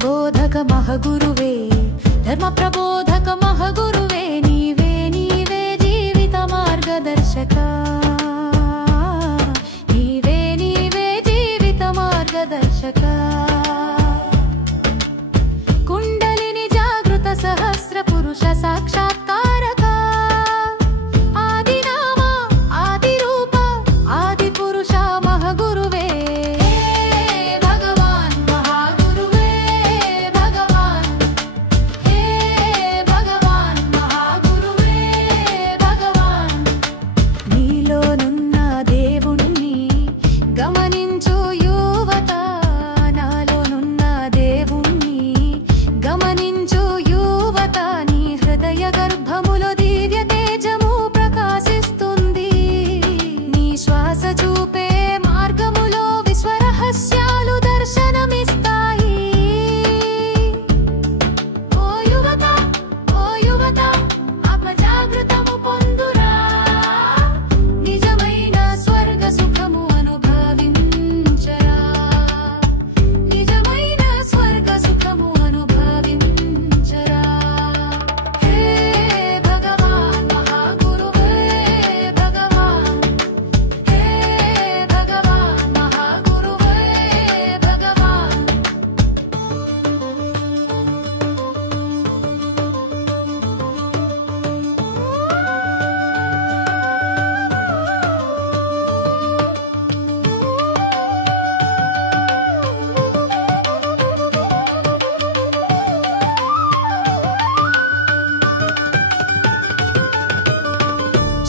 ప్రబోధక మహగురువే ధర్మ ప్రబోధక మహగురువే నీవే నీవే జీవిత మార్గదర్శక నీవే నీవే జీవిత మార్గదర్శక కుండలిని జాగృత సహస్ర పురుష సాక్షాత్కారక ఆది నామ ఆది రూప ఆది పురుష మహగురువే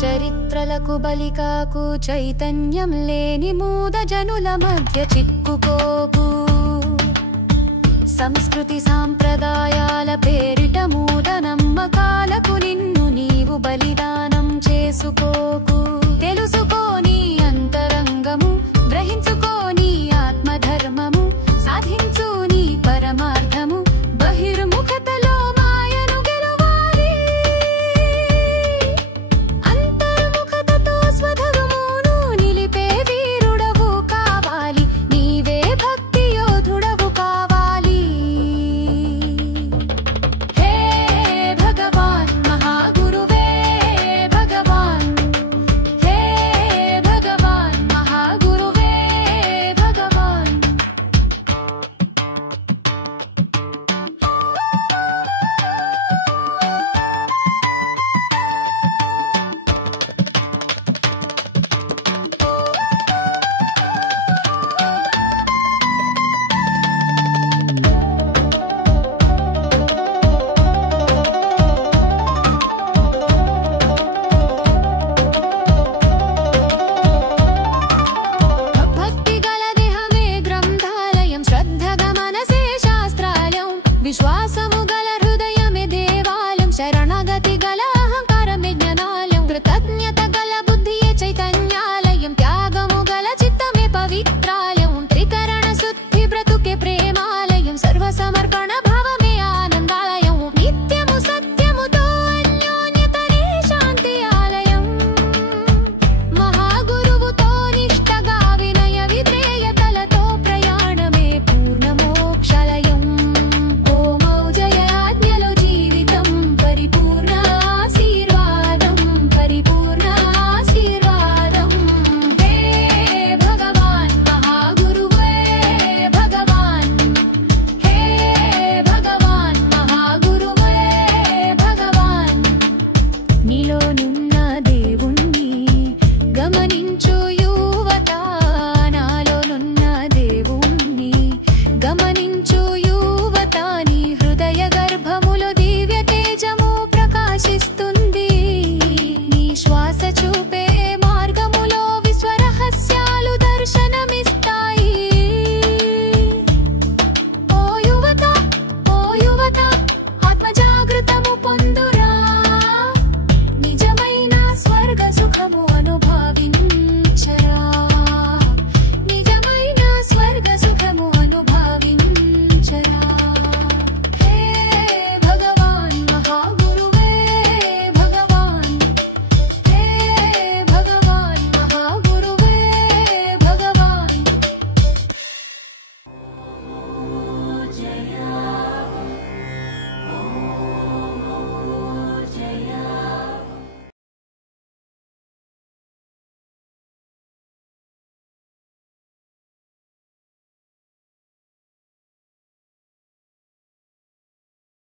చరిత్రలకు బలికాకు చైతన్యం లేని మూద జనుల మధ్య చిక్కుకోకు సంస్కృతి సాంప్రదాయాల పేరిట మూఢ నమ్మకాలకు నిన్ను నీవు బలిదానం చేసుకోకు తెలుసుకో నీ అంతరంగము గ్రహించుకో నీ ఆత్మధర్మము సాధించు నీ పరమార్థము బహిర్ముఖతలో మాయను గెలవాలి అంతర్ముఖతతో స్వధర్మమును నిలిపే వీరుడవు కావాలి నీవే భక్తి యోధుడవు కావాలి హే భగవాన్ మహాగురువే భగవాన్ హే భగవాన్ మహాగురువే భగవాన్ భక్తి గల దేహమే గ్రంథాలయం శ్రద్ధగా మనసే శాస్త్రాలయం విశ్వాసము